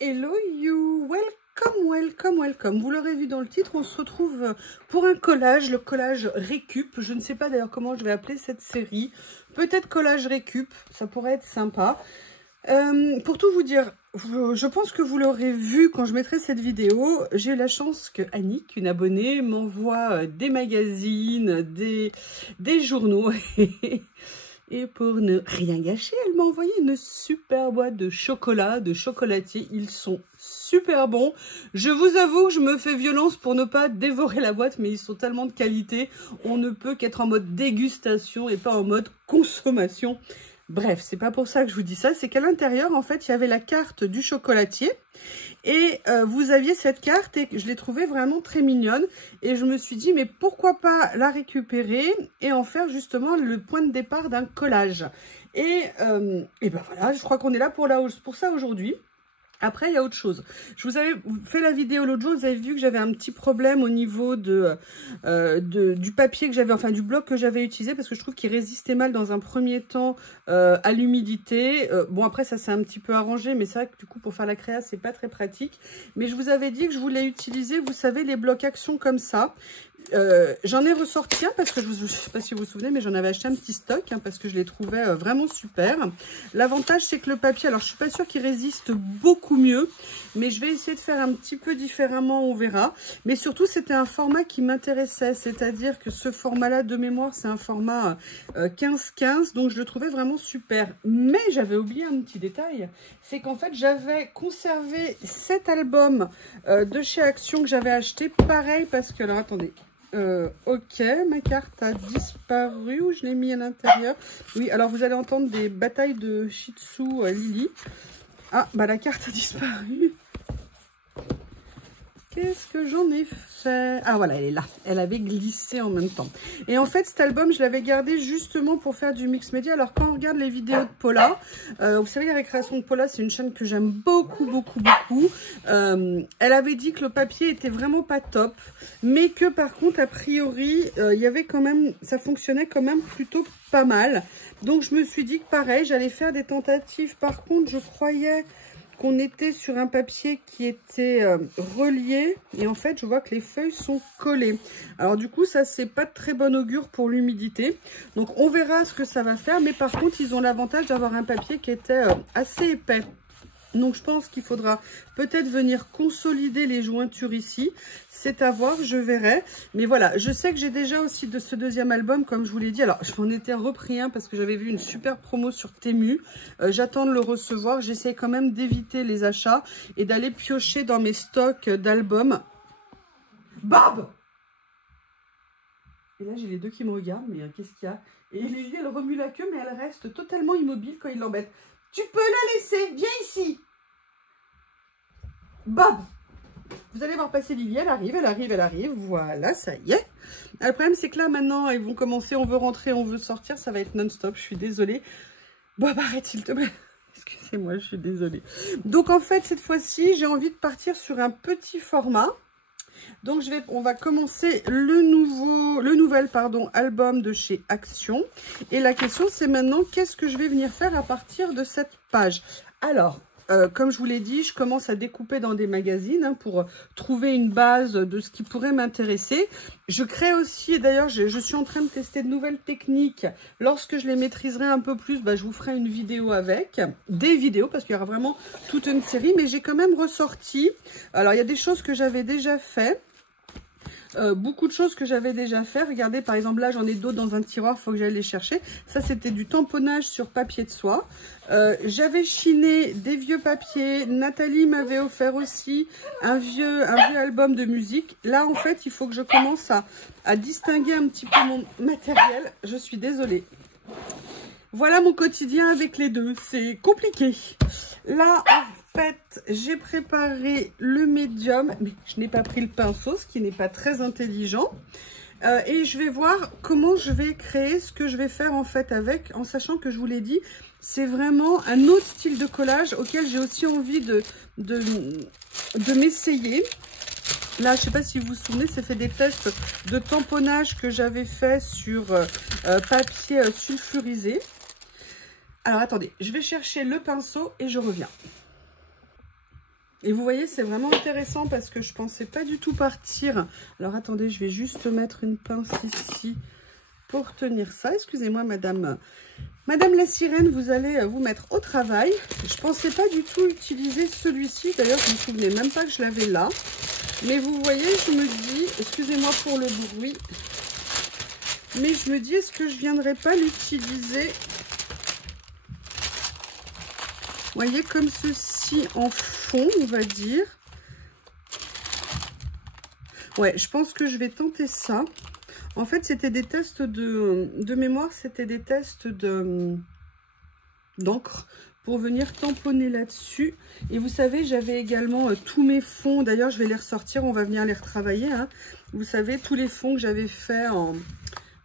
Hello you, welcome. Vous l'aurez vu dans le titre, on se retrouve pour un collage, le collage récup. Je ne sais pas d'ailleurs comment je vais appeler cette série. Peut-être collage récup, ça pourrait être sympa. Pour tout vous dire, je pense que vous l'aurez vu quand je mettrai cette vidéo. J'ai eu la chance que Annick, une abonnée, m'envoie des magazines, des journaux. Et pour ne rien gâcher, elle m'a envoyé une super boîte de chocolat, de chocolatier. Ils sont super bons. Je vous avoue que je me fais violence pour ne pas dévorer la boîte, mais ils sont tellement de qualité. On ne peut qu'être en mode dégustation et pas en mode consommation. Bref, c'est pas pour ça que je vous dis ça. C'est qu'à l'intérieur, en fait, il y avait la carte du chocolatier. Et vous aviez cette carte et je l'ai trouvée vraiment très mignonne. Et je me suis dit, mais pourquoi pas la récupérer et en faire justement le point de départ d'un collage. Et ben voilà, je crois qu'on est là pour ça aujourd'hui. Après, il y a autre chose. Je vous avais fait la vidéo l'autre jour, vous avez vu que j'avais un petit problème au niveau du papier que j'avais, enfin du bloc que j'avais utilisé, parce que je trouve qu'il résistait mal dans un premier temps à l'humidité. Bon, après, ça s'est un petit peu arrangé, mais c'est vrai que du coup, pour faire la créa, c'est pas très pratique. Mais je vous avais dit que je voulais utiliser, vous savez, les blocs action comme ça. J'en ai ressorti un parce que je ne sais pas si vous vous souvenez, mais j'en avais acheté un petit stock parce que je les trouvais vraiment super. L'avantage, c'est que le papier, alors je suis pas sûre qu'il résiste beaucoup mieux, mais je vais essayer de faire un petit peu différemment, on verra. Mais surtout, c'était un format qui m'intéressait, c'est-à-dire que ce format-là de mémoire, c'est un format 15-15, donc je le trouvais vraiment super. Mais j'avais oublié un petit détail, c'est qu'en fait, j'avais conservé cet album de chez Action que j'avais acheté, pareil, parce que, alors attendez, ok, ma carte a disparu, ou je l'ai mis à l'intérieur. Oui, alors vous allez entendre des batailles de Shih Tzu Lily. Ah, bah la carte a disparu. Qu'est-ce que j'en ai fait? Ah voilà, elle est là. Elle avait glissé en même temps. Et en fait, cet album, je l'avais gardé justement pour faire du mix média. Alors, quand on regarde les vidéos de Paula, vous savez, les récréations de Paula, c'est une chaîne que j'aime beaucoup. Elle avait dit que le papier était vraiment pas top, mais que par contre, a priori, il y avait quand même, ça fonctionnait quand même plutôt pas mal. Donc, je me suis dit que pareil, j'allais faire des tentatives. Par contre, je croyais qu'on était sur un papier qui était relié et en fait je vois que les feuilles sont collées. Alors du coup ça c'est pas de très bon augure pour l'humidité, donc on verra ce que ça va faire, mais par contre ils ont l'avantage d'avoir un papier qui était assez épais. Donc je pense qu'il faudra peut-être venir consolider les jointures ici. C'est à voir, je verrai. Mais voilà, je sais que j'ai déjà aussi de ce deuxième album, comme je vous l'ai dit. Alors, je m'en étais repris un parce que j'avais vu une super promo sur Temu. J'attends de le recevoir. J'essaie quand même d'éviter les achats et d'aller piocher dans mes stocks d'albums. Barbe! Et là, j'ai les deux qui me regardent, mais qu'est-ce qu'il y a? Et Lily, elle remue la queue, mais elle reste totalement immobile quand il l'embête. Tu peux la laisser, viens ici. Bob, vous allez voir passer Lily, elle arrive, voilà, ça y est. Le problème, c'est que là, maintenant, ils vont commencer, on veut rentrer, on veut sortir, ça va être non-stop, je suis désolée. Bob, arrête, s'il te plaît. Excusez-moi, je suis désolée. Donc, en fait, cette fois-ci, j'ai envie de partir sur un petit format. Donc, on va commencer le nouvel album de chez Action. Et la question, c'est maintenant, qu'est-ce que je vais venir faire à partir de cette page? Alors, comme je vous l'ai dit, je commence à découper dans des magazines pour trouver une base de ce qui pourrait m'intéresser. Je crée aussi, et d'ailleurs, je suis en train de tester de nouvelles techniques. Lorsque je les maîtriserai un peu plus, je vous ferai une vidéo avec, des vidéos, parce qu'il y aura vraiment toute une série. Mais j'ai quand même ressorti, alors il y a des choses que j'avais déjà fait. Beaucoup de choses que j'avais déjà fait. Regardez, par exemple, là, j'en ai d'autres dans un tiroir, il faut que j'aille les chercher. Ça, c'était du tamponnage sur papier de soie. J'avais chiné des vieux papiers. Nathalie m'avait offert aussi un vieux album de musique. Là, en fait, il faut que je commence à distinguer un petit peu mon matériel. Je suis désolée. Voilà mon quotidien avec les deux. C'est compliqué. Là, en fait, j'ai préparé le médium, mais je n'ai pas pris le pinceau, ce qui n'est pas très intelligent. Et je vais voir comment je vais créer ce que je vais faire en fait avec, en sachant que je vous l'ai dit, c'est vraiment un autre style de collage auquel j'ai aussi envie de m'essayer. Là, je ne sais pas si vous vous souvenez, c'est fait des tests de tamponnage que j'avais fait sur papier sulfurisé. Alors, attendez, je vais chercher le pinceau et je reviens. Et vous voyez, c'est vraiment intéressant parce que je pensais pas du tout partir. Alors, attendez, je vais juste mettre une pince ici pour tenir ça. Excusez-moi, madame la sirène, vous allez vous mettre au travail. Je pensais pas du tout utiliser celui-ci. D'ailleurs, je me souvenais même pas que je l'avais là. Mais vous voyez, je me dis, excusez-moi pour le bruit, mais je me dis, est-ce que je viendrais pas l'utiliser, vous voyez, comme ceci en fond, on va dire. Ouais, je pense que je vais tenter ça. En fait, c'était des tests de mémoire, c'était des tests d'encre pour venir tamponner là-dessus. Et vous savez, j'avais également tous mes fonds. D'ailleurs, je vais les ressortir, on va venir les retravailler. Hein. Vous savez, tous les fonds que j'avais fait en...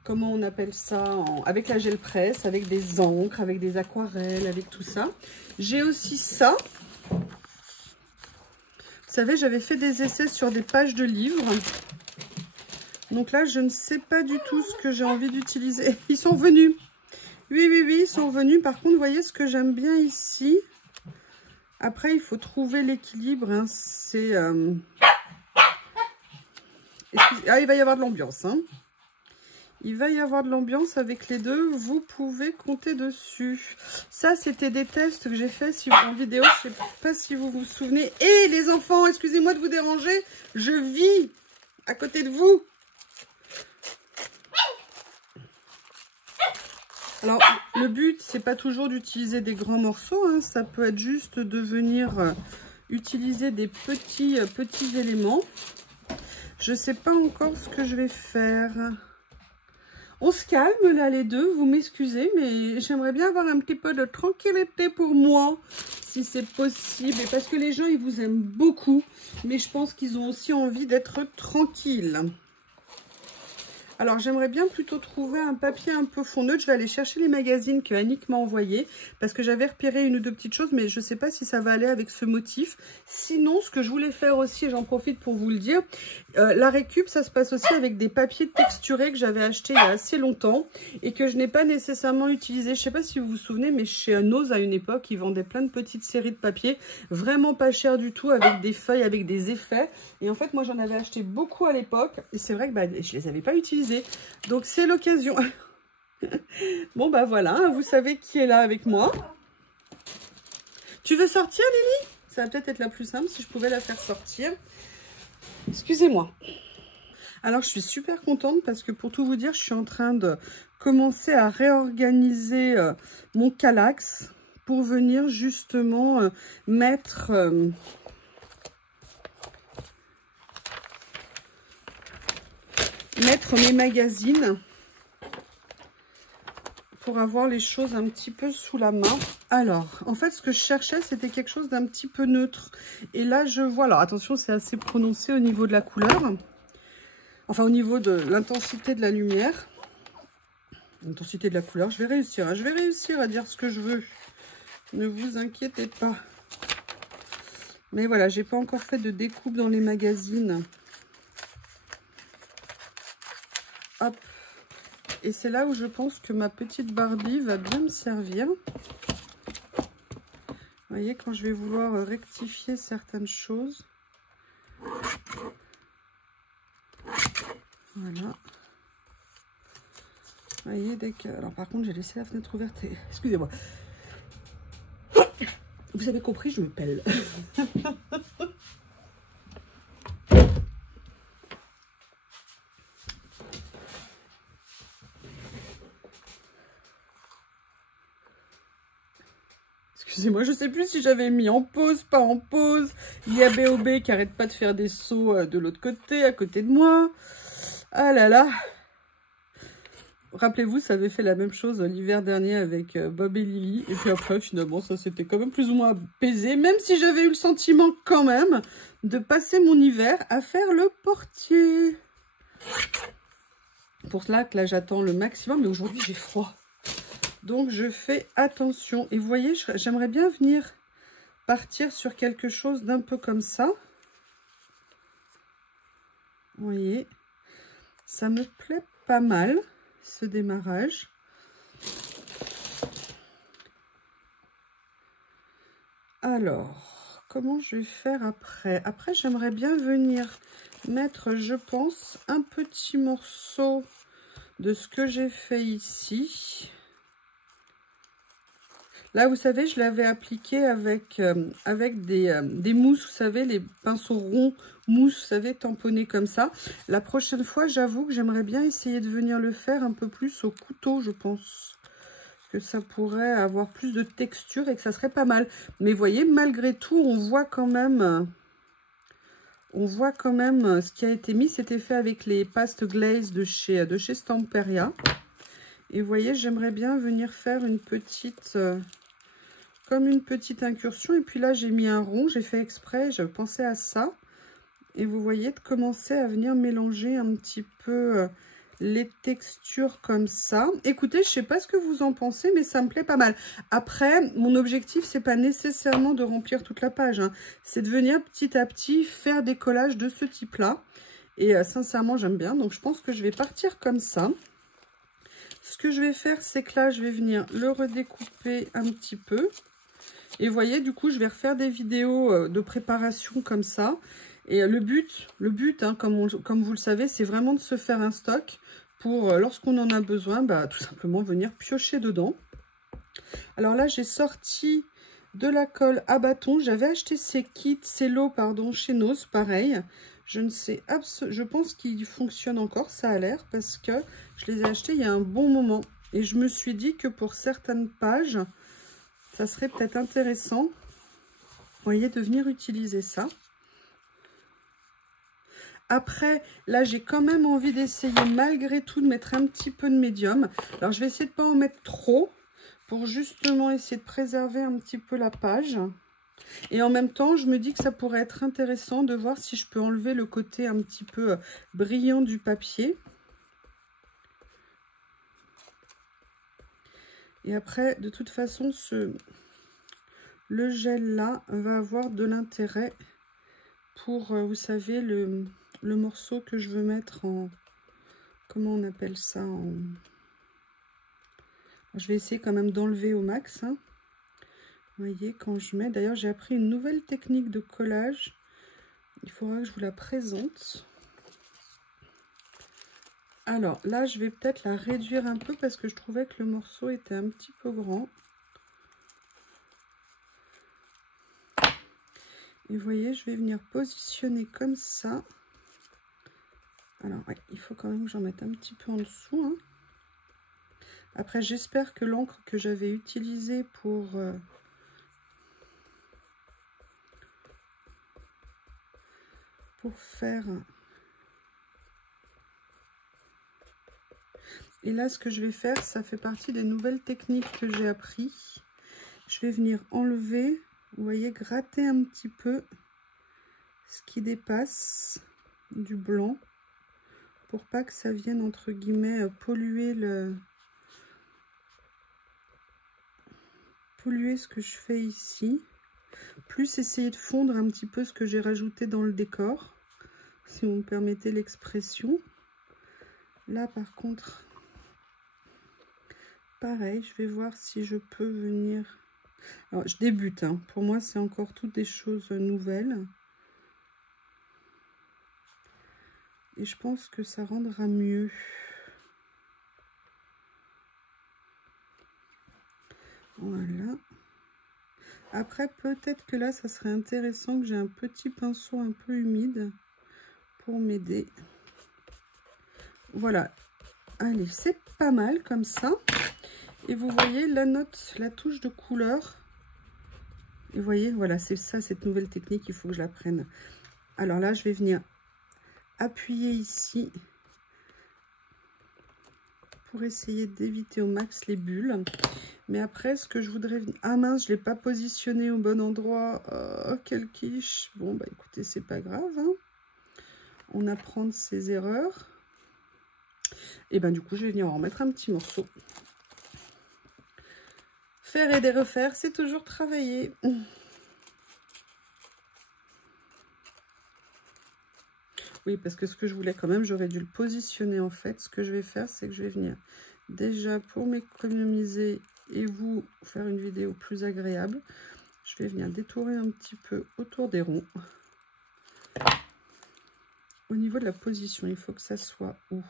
Comment on appelle ça, avec la gel presse, avec des encres, avec des aquarelles, avec tout ça. J'ai aussi ça. Vous savez, j'avais fait des essais sur des pages de livres. Donc là, je ne sais pas du tout ce que j'ai envie d'utiliser. Ils sont venus. Oui, oui, oui, ils sont venus. Par contre, vous voyez ce que j'aime bien ici. Après, il faut trouver l'équilibre. Hein. C'est... Ah, il va y avoir de l'ambiance. Hein. Il va y avoir de l'ambiance avec les deux. Vous pouvez compter dessus. Ça, c'était des tests que j'ai fait en vidéo. Je ne sais pas si vous vous souvenez. Et les enfants, excusez-moi de vous déranger. Je vis à côté de vous. Alors, le but, c'est pas toujours d'utiliser des grands morceaux. Hein. Ça peut être juste de venir utiliser des petits éléments. Je sais pas encore ce que je vais faire. On se calme là les deux, vous m'excusez, mais j'aimerais bien avoir un petit peu de tranquillité pour moi, si c'est possible. Et parce que les gens, ils vous aiment beaucoup, mais je pense qu'ils ont aussi envie d'être tranquilles. Alors, j'aimerais bien plutôt trouver un papier un peu fond neutre. Je vais aller chercher les magazines que Annick m'a envoyés parce que j'avais repéré une ou deux petites choses, mais je ne sais pas si ça va aller avec ce motif. Sinon, ce que je voulais faire aussi, et j'en profite pour vous le dire, la récup, ça se passe aussi avec des papiers texturés que j'avais achetés il y a assez longtemps et que je n'ai pas nécessairement utilisé. Je ne sais pas si vous vous souvenez, mais chez Nose, à une époque, ils vendaient plein de petites séries de papiers, vraiment pas cher du tout, avec des feuilles, avec des effets. Et en fait, moi, j'en avais acheté beaucoup à l'époque et c'est vrai que je les avais pas utilisés. Donc c'est l'occasion. Bon bah voilà, vous savez qui est là avec moi. Tu veux sortir, Lily? Ça va peut-être être la plus simple si je pouvais la faire sortir. Excusez-moi. Alors je suis super contente parce que pour tout vous dire, je suis en train de commencer à réorganiser mon Kallax pour venir justement mettre... mes magazines pour avoir les choses un petit peu sous la main. Alors, en fait, ce que je cherchais, c'était quelque chose d'un petit peu neutre. Et là, je vois... Alors, attention, c'est assez prononcé au niveau de la couleur. Enfin, au niveau de l'intensité de la lumière. L'intensité de la couleur. Je vais réussir. Hein. Je vais réussir à dire ce que je veux. Ne vous inquiétez pas. Mais voilà, j'ai pas encore fait de découpe dans les magazines. Hop. Et c'est là où je pense que ma petite Barbie va bien me servir. Vous voyez, quand je vais vouloir rectifier certaines choses. Voilà. Vous voyez, dès que... Alors par contre, j'ai laissé la fenêtre ouverte et... Excusez-moi. Vous avez compris, je me pèle. Excusez-moi, je ne sais plus si j'avais mis en pause, pas en pause. Il y a B.O.B. qui arrête pas de faire des sauts de l'autre côté, à côté de moi. Ah là là. Rappelez-vous, ça avait fait la même chose l'hiver dernier avec Bob et Lily. Et puis après, finalement, ça s'était quand même plus ou moins apaisé. Même si j'avais eu le sentiment quand même de passer mon hiver à faire le portier. Pour cela que là, j'attends le maximum. Mais aujourd'hui, j'ai froid. Donc, je fais attention. Et vous voyez, j'aimerais bien venir partir sur quelque chose d'un peu comme ça. Vous voyez, ça me plaît pas mal, ce démarrage. Alors, comment je vais faire après? Après, j'aimerais bien venir mettre, je pense, un petit morceau de ce que j'ai fait ici. Là, vous savez, je l'avais appliqué avec des mousses, vous savez, les pinceaux ronds mousse, vous savez, tamponnés comme ça. La prochaine fois, j'avoue que j'aimerais bien essayer de venir le faire un peu plus au couteau, je pense. Que ça pourrait avoir plus de texture et que ça serait pas mal. Mais vous voyez, malgré tout, on voit quand même ce qui a été mis. C'était fait avec les pastes glaze de chez Stamperia. Et vous voyez, j'aimerais bien venir faire une petite... comme une petite incursion. Et puis là, j'ai mis un rond. J'ai fait exprès. Je pensais à ça. Et vous voyez, de commencer à venir mélanger un petit peu les textures comme ça. Écoutez, je sais pas ce que vous en pensez, mais ça me plaît pas mal. Après, mon objectif, c'est pas nécessairement de remplir toute la page, hein. C'est de venir petit à petit faire des collages de ce type-là. Et sincèrement, j'aime bien. Donc, je pense que je vais partir comme ça. Ce que je vais faire, c'est que là, je vais venir le redécouper un petit peu. Et vous voyez, du coup, je vais refaire des vidéos de préparation comme ça. Et le but hein, comme vous le savez, c'est vraiment de se faire un stock pour, lorsqu'on en a besoin, bah, tout simplement venir piocher dedans. Alors là, j'ai sorti de la colle à bâton. J'avais acheté ces lots, pardon, chez Nose, pareil. Je ne sais absolument, je pense qu'ils fonctionnent encore, ça a l'air, parce que je les ai achetés il y a un bon moment. Et je me suis dit que pour certaines pages, ça serait peut-être intéressant, vous voyez, de venir utiliser ça. Après, là, j'ai quand même envie d'essayer, malgré tout, de mettre un petit peu de médium. Alors, je vais essayer de ne pas en mettre trop, pour justement essayer de préserver un petit peu la page. Et en même temps, je me dis que ça pourrait être intéressant de voir si je peux enlever le côté un petit peu brillant du papier. Et après, de toute façon, le gel là va avoir de l'intérêt pour, vous savez, le morceau que je veux mettre en... Comment on appelle ça en... Je vais essayer quand même d'enlever au max. Hein. Vous voyez, quand je mets... D'ailleurs, j'ai appris une nouvelle technique de collage. Il faudra que je vous la présente. Alors, là, je vais peut-être la réduire un peu parce que je trouvais que le morceau était un petit peu grand. Et vous voyez, je vais venir positionner comme ça. Alors, ouais, il faut quand même que j'en mette un petit peu en dessous. Hein. Après, j'espère que l'encre que j'avais utilisée pour faire... Et là, ce que je vais faire, ça fait partie des nouvelles techniques que j'ai appris. Je vais venir enlever, vous voyez, gratter un petit peu ce qui dépasse du blanc pour pas que ça vienne, entre guillemets, polluer ce que je fais ici. Plus essayer de fondre un petit peu ce que j'ai rajouté dans le décor, si vous me permettez l'expression. Là, par contre... Pareil, je vais voir si je peux venir... Alors, je débute, hein. Pour moi, c'est encore toutes des choses nouvelles. Et je pense que ça rendra mieux. Voilà. Après, peut-être que là, ça serait intéressant que j'ai un petit pinceau un peu humide pour m'aider. Voilà. Allez, c'est pas mal comme ça. Et vous voyez la touche de couleur. Et vous voyez, voilà, c'est ça, cette nouvelle technique, il faut que je la prenne. Alors là, je vais venir appuyer ici pour essayer d'éviter au max les bulles. Mais après, ce que je voudrais... Ah mince, je ne l'ai pas positionné au bon endroit. Oh, quel quiche. Bon, bah écoutez, c'est pas grave. Hein. On apprend de ses erreurs. Et ben du coup, je vais venir en remettre un petit morceau. Faire et des refaire, c'est toujours travailler. Oui, parce que ce que je voulais quand même, j'aurais dû le positionner en fait. Ce que je vais faire, c'est que je vais venir déjà pour m'économiser et vous faire une vidéo plus agréable. Je vais venir détourer un petit peu autour des ronds. Au niveau de la position, il faut que ça soit où?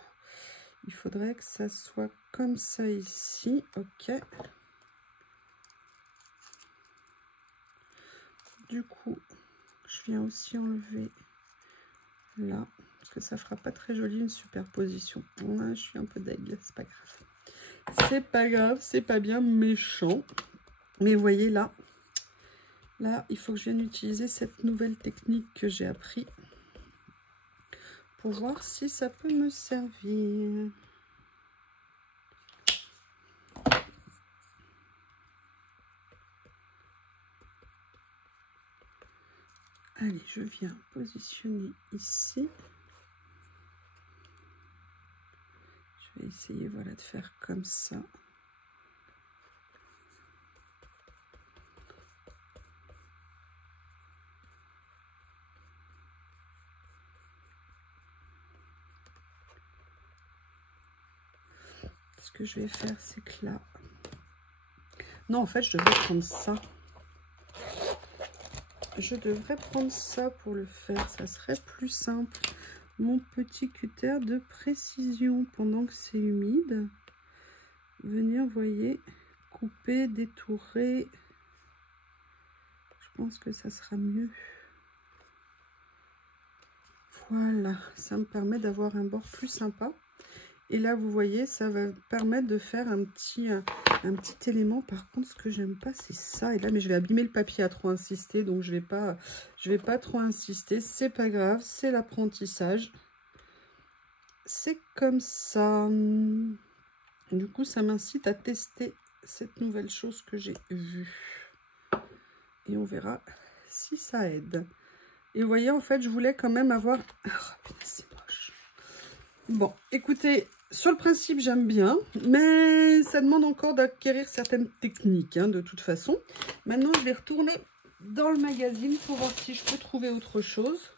Il faudrait que ça soit comme ça ici. Ok. Du coup, je viens aussi enlever là, parce que ça fera pas très joli une superposition. Là, je suis un peu deg, c'est pas grave. C'est pas grave, c'est pas bien méchant. Mais vous voyez là, il faut que je vienne utiliser cette nouvelle technique que j'ai appris pour voir si ça peut me servir. Allez, je viens positionner ici. Je vais essayer, voilà, de faire comme ça. Ce que je vais faire, c'est que là... Non, en fait, je devrais prendre ça. Je devrais prendre ça pour le faire. Ça serait plus simple. Mon petit cutter de précision pendant que c'est humide. Venir, vous voyez, couper, détourer. Je pense que ça sera mieux. Voilà, ça me permet d'avoir un bord plus sympa. Et là, vous voyez, ça va permettre de faire un petit élément. Par contre, ce que j'aime pas, c'est ça. Et là, mais je vais abîmer le papier à trop insister. Donc, je vais pas trop insister. C'est pas grave, c'est l'apprentissage. C'est comme ça. Du coup, ça m'incite à tester cette nouvelle chose que j'ai vue. Et on verra si ça aide. Et vous voyez, en fait, je voulais quand même avoir... Oh, c'est moche. Bon, écoutez, sur le principe, j'aime bien, mais ça demande encore d'acquérir certaines techniques, hein, de toute façon. Maintenant, je vais retourner dans le magazine pour voir si je peux trouver autre chose.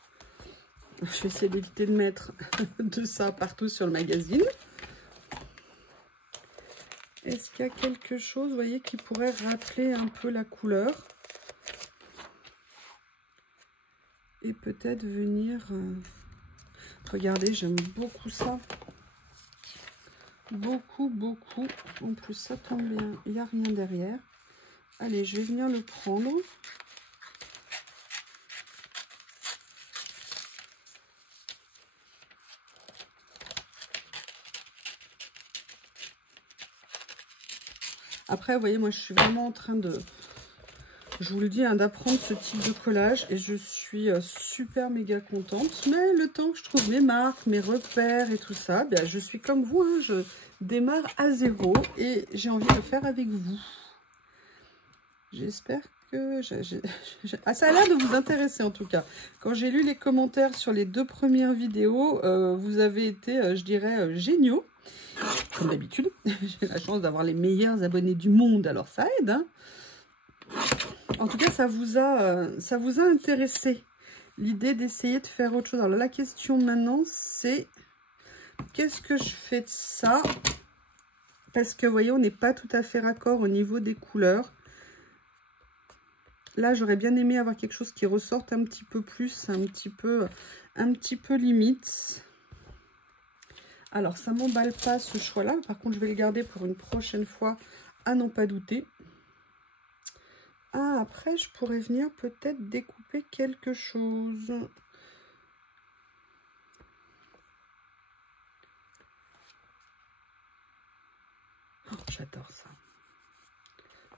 Je vais essayer d'éviter de mettre de ça partout sur le magazine. Est-ce qu'il y a quelque chose, vous voyez, qui pourrait rappeler un peu la couleur? Et peut-être venir... Regardez, j'aime beaucoup ça. Beaucoup, beaucoup. En plus, ça tombe bien. Il n'y a rien derrière. Allez, je vais venir le prendre. Après, vous voyez, moi, je suis vraiment en train de... Je vous le dis, hein, d'apprendre ce type de collage. Et je suis super méga contente. Mais le temps que je trouve mes marques, mes repères et tout ça, bien, je suis comme vous. Hein, je démarre à zéro. Et j'ai envie de le faire avec vous. J'espère que... Ah, ça a l'air de vous intéresser en tout cas. Quand j'ai lu les commentaires sur les 2 premières vidéos, vous avez été, je dirais, géniaux. Comme d'habitude. J'ai la chance d'avoir les meilleurs abonnés du monde, alors ça aide. Hein. En tout cas, ça vous a intéressé. L'idée d'essayer de faire autre chose. Alors la question maintenant, c'est qu'est-ce que je fais de ça? Parce que vous voyez, on n'est pas tout à fait raccord au niveau des couleurs. Là, j'aurais bien aimé avoir quelque chose qui ressorte un petit peu plus, un petit peu limite. Alors, ça m'emballe pas ce choix-là. Par contre, je vais le garder pour une prochaine fois, à n'en pas douter. Ah, après, je pourrais venir peut-être découper quelque chose. Oh, j'adore ça.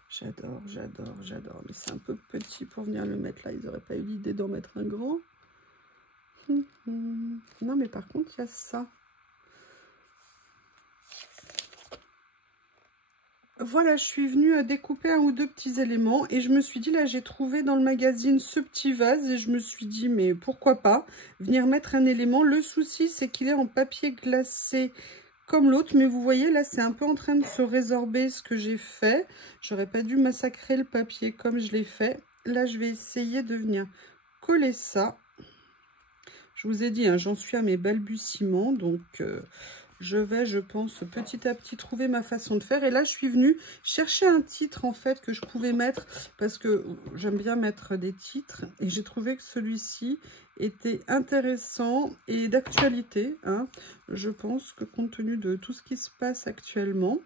J'adore, j'adore, j'adore. Mais c'est un peu petit pour venir le mettre là. Ils n'auraient pas eu l'idée d'en mettre un grand. Non, mais par contre, il y a ça. Voilà, je suis venue découper 1 ou 2 petits éléments et je me suis dit, là, j'ai trouvé dans le magazine ce petit vase et je me suis dit, mais pourquoi pas venir mettre un élément. Le souci, c'est qu'il est en papier glacé comme l'autre, mais vous voyez, là, c'est un peu en train de se résorber ce que j'ai fait. J'aurais pas dû massacrer le papier comme je l'ai fait. Là, je vais essayer de venir coller ça. Je vous ai dit, hein, j'en suis à mes balbutiements, donc je vais, je pense, petit à petit trouver ma façon de faire. Et là, je suis venue chercher un titre, en fait, que je pouvais mettre, parce que j'aime bien mettre des titres. Et j'ai trouvé que celui-ci était intéressant et d'actualité, hein. Je pense que compte tenu de tout ce qui se passe actuellement,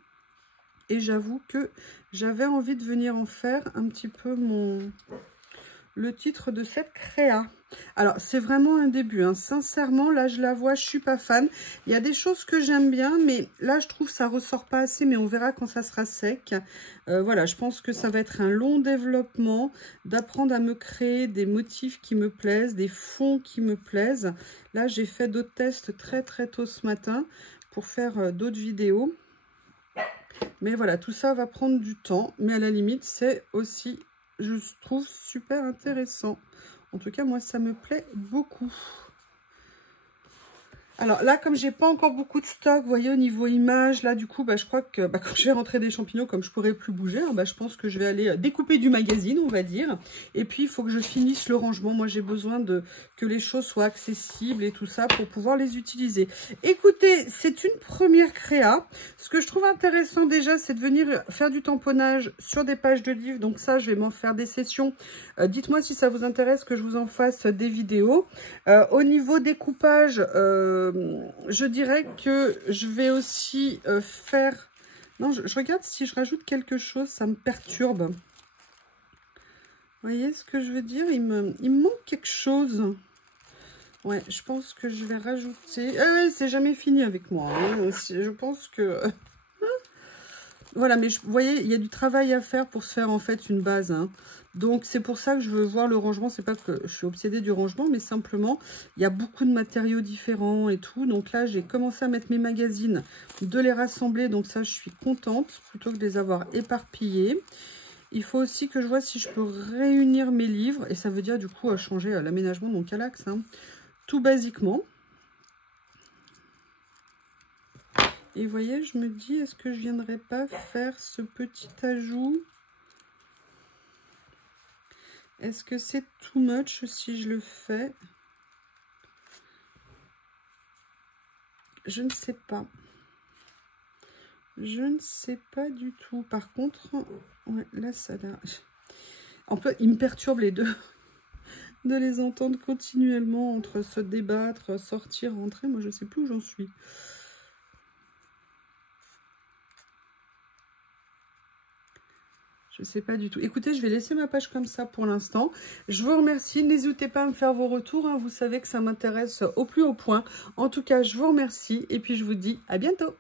et j'avoue que j'avais envie de venir en faire un petit peu le titre de cette créa. Alors, c'est vraiment un début, hein. Sincèrement, là, je la vois, je suis pas fan. Il y a des choses que j'aime bien, mais là, je trouve que ça ressort pas assez, mais on verra quand ça sera sec. Voilà, je pense que ça va être un long développement, d'apprendre à me créer des motifs qui me plaisent, des fonds qui me plaisent. Là, j'ai fait d'autres tests très tôt ce matin pour faire d'autres vidéos. Mais voilà, tout ça va prendre du temps, mais à la limite, c'est aussi, je trouve, super intéressant. En tout cas, moi, ça me plaît beaucoup. Alors là, comme j'ai pas encore beaucoup de stock, vous voyez, au niveau image, là, du coup, je crois que quand je vais rentrer des champignons, comme je pourrais plus bouger, je pense que je vais aller découper du magazine, on va dire. Et puis, il faut que je finisse le rangement. Moi, j'ai besoin que les choses soient accessibles et tout ça pour pouvoir les utiliser. Écoutez, c'est une première créa. Ce que je trouve intéressant déjà, c'est de venir faire du tamponnage sur des pages de livres. Donc ça, je vais m'en faire des sessions. Dites-moi si ça vous intéresse que je vous en fasse des vidéos. Au niveau découpage, je dirais que je vais aussi faire... Non, je regarde si je rajoute quelque chose, ça me perturbe. Vous voyez ce que je veux dire? Il me manque quelque chose. Ouais, je pense que je vais rajouter... c'est jamais fini avec moi, hein. Je pense que... Voilà, mais vous voyez, il y a du travail à faire pour se faire en fait une base, hein. Donc c'est pour ça que je veux voir le rangement. C'est pas que je suis obsédée du rangement, mais simplement il y a beaucoup de matériaux différents et tout. Donc là j'ai commencé à mettre mes magazines, de les rassembler. Donc ça je suis contente plutôt que de les avoir éparpillés. Il faut aussi que je vois si je peux réunir mes livres. Et ça veut dire du coup changer l'aménagement de mon calax, hein, tout basiquement. Et vous voyez, je me dis, est-ce que je viendrais pas faire ce petit ajout? Est-ce que c'est too much si je le fais? Je ne sais pas. Je ne sais pas du tout. Par contre, ouais, là, ça a... En fait, il me perturbe les deux. De les entendre continuellement entre se débattre, sortir, rentrer. Moi, je ne sais plus où j'en suis. Je ne sais pas du tout. Écoutez, je vais laisser ma page comme ça pour l'instant. Je vous remercie. N'hésitez pas à me faire vos retours, hein. Vous savez que ça m'intéresse au plus haut point. En tout cas, je vous remercie. Et puis, je vous dis à bientôt.